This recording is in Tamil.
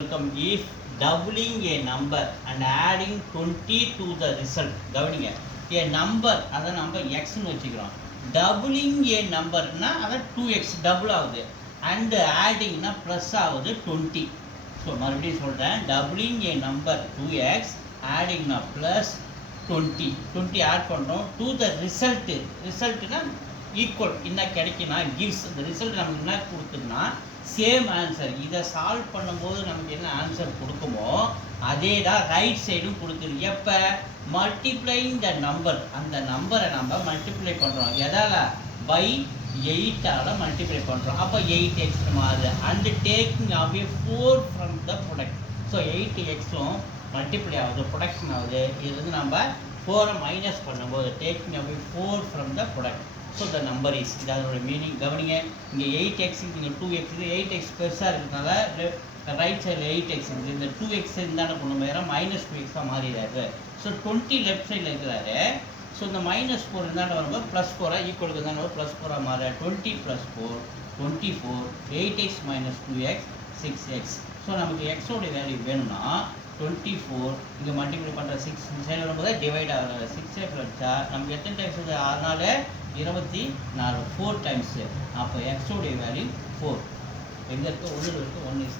Welcome. If doubling a number and adding 20 to the result, கவனிங்க, a number அதை நம்ம xன்னு வச்சுக்கிறோம். Doubling a numberனா அதை 2x டபுள் ஆகுது, and addingனா ப்ளஸ் ஆகுது 20. ஸோ மறுபடியும் சொல்கிறேன், doubling a number 2x, addingனா ப்ளஸ் 20 ஆட் பண்ணுறோம் to the result. ரிசல்ட்னா ஈக்குவல் என்ன கிடைக்குன்னா கிவ்ஸ். இந்த ரிசல்ட் நமக்கு என்ன கொடுத்துன்னா சேம் ஆன்சர். இதை சால்வ் பண்ணும்போது நமக்கு என்ன ஆன்சர் கொடுக்குமோ அதே தான் ரைட் சைடும் கொடுக்குது. எப்போ மல்டிப்ளைங் த நம்பர், அந்த நம்பரை நம்ம மல்டிப்ளை பண்ணுறோம். எதால்? பை 8ஆல் மல்டிப்ளை பண்ணுறோம். அப்போ 8x மாறுது. And taking away 4 from the product. So 8xம் மல்டிப்ளை ஆகுது, ப்ரொடக்ஷன் ஆகுது. இது வந்து நம்ம 4 மைனஸ் பண்ணும்போது taking away 4 from the product. So the number is, இது அதோட மீனிங். கவனிங்க, இங்கே 8x, இங்கே 2x, இது 8x பெருசாக இருக்கிறதுனால ரைட் சைடில் 8x இருக்குது. இந்த 2x இருந்தாலும் கொண்டு போயிடும், -2x மாறிடாது. ஸோ 20 லெஃப்ட் சைடில் இருக்கிறாரு. ஸோ இந்த -4 இருந்தாலும் வரும்போது +4 ஈக்குவலுக்கு இருந்தாலும் +4 மாற 20 + 4 24, 8x - 2x 6x. ஸோ நமக்கு எக்ஸோடைய வேல்யூ வேணும்னா 24 இங்கே மல்டிப்ளை பண்ணுற 6 சைடு வரும்போது டிவைட் ஆகிற 6 வச்சா நமக்கு எத்தனை டைம்ஸ் வந்து 6 நாள் 24, 4 டைம்ஸு. அப்போ எக்ஸோடைய வேல்யூ 4. எங்கே இருக்குது? 1 இருக்குது, 1 இஸ்